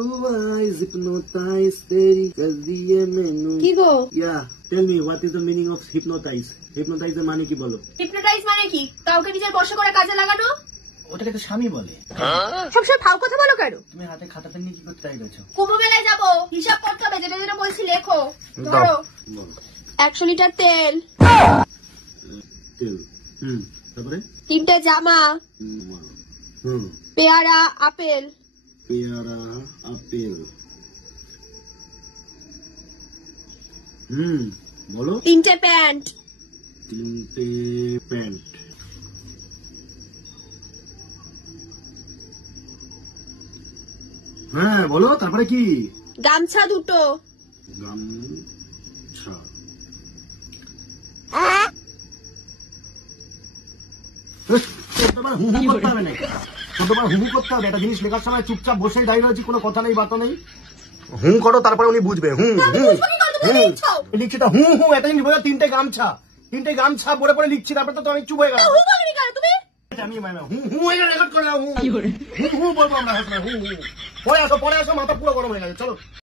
blue eyes hypnotize तेरी कर दिए मैनू কি গো Yeah, tell me what is the meaning of hypnotize? Hypnotize এর মানে কি বলো? হিপনোটাইজ মানে কি? কাউকে নিজের বশে করে কাজে লাগানো। ওটাকে তো স্বামী বলে। সবসময় ফাও কথা বলো কেন? তুমি হাতে খাতা পেন নিয়ে কি করতে চাইছো? কুম্ভ মেলায় যাবো, হিসাব করতে হবে, যেটা যেটা বলছি লেখো। ধরো 100 লিটার তেল, তেল, তারপরে 3টে জামা, পেয়ারা আপেল, পেয়ারা আপেল, বলো 3টে প্যান্ট, 3টে প্যান্ট, হ্যাঁ বলো তারপরে কি? গামছা 2টো, গামছা, হুহু করতে হবে নাকি? কতবার হুহু করতে হবে? একটা জিনিস লেখার সময় চুপচাপ বসে দাঁড়িয়ে রয়েছি, কোনো কথা নেই বার্তা নেই। হু করো তারপরে উনি বুঝবে। লিখছি তো হু একটা জিনিস বোঝা। 3টে গামছা, 3টে গামছা পরে পরে লিখছি, তারপরে তো আমি চুপ হয়ে গেলাম। আমি হু হয়ে রেকর্ড করে দাও। হু হু বলবো আমরা। পরে আসো মাথা পুরো গরম হয়ে গেছে। চলো।